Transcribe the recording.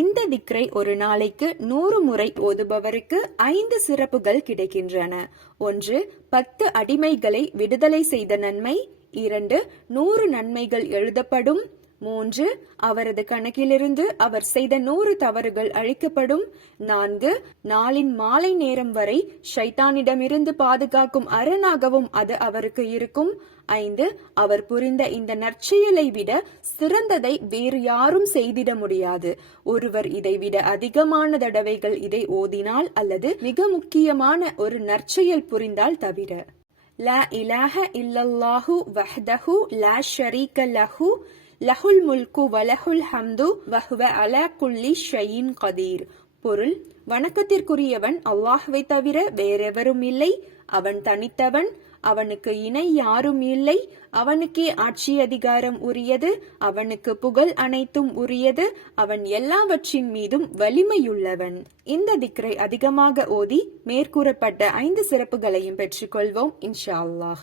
இந்த திக்ரை ஒரு நாளைக்கு 100 முறை ஓதுபவருக்கு 5 சிறப்புகள் கிடைக்கின்றன. 1. 10 அடிமைகளை விடுதலை செய்த நன்மை. 2. 100 நன்மைகள் எழுதப்படும். 3. அவரது கணக்கிலிருந்து அவர் செய்த 100 தவறுகள் அழிக்கப்படும். 4. நாளின் மாலை நேரம் வரை ஷைத்தானிடமிருந்து பாதுகாக்கும் அரணாகவும் அது அவருக்கு இருக்கும். 5. அவர் புரிந்த இந்த நற்செயலை விட சிறந்ததை வேறு யாரும் செய்திட முடியாது. ஒருவர் இதைவிட அதிகமான தடவைகள் இதை ஓதினால் அல்லது மிக முக்கியமான ஒரு நற்செயல் புரிந்தால் தவிர. லா இலாஹ இல்லல்லாஹு வஹ்தஹு லா ஷரீக லஹு லஹுல் முல்கு வலஹுல் ஹம்து வஹுவ அலா குல்லி ஷைஇன் கதீர். பொருள்: வணக்கத்திற்குரியவன் அல்லாஹ்வை தவிர வேறெவரும் இல்லை. அவன் தனித்தவன், அவனுக்கு இணை யாரும் இல்லை. அவனுக்கே ஆட்சி அதிகாரம் உரியது. அவனுக்கு புகழ் அனைத்தும் உரியது. அவன் எல்லாவற்றின் மீதும் வலிமையுள்ளவன். இந்த திக்ரை அதிகமாக ஓதி மேற்கூறப்பட்ட 5 சிறப்புகளையும் பெற்றுக்கொள்வோம் இன்ஷா அல்லாஹ்.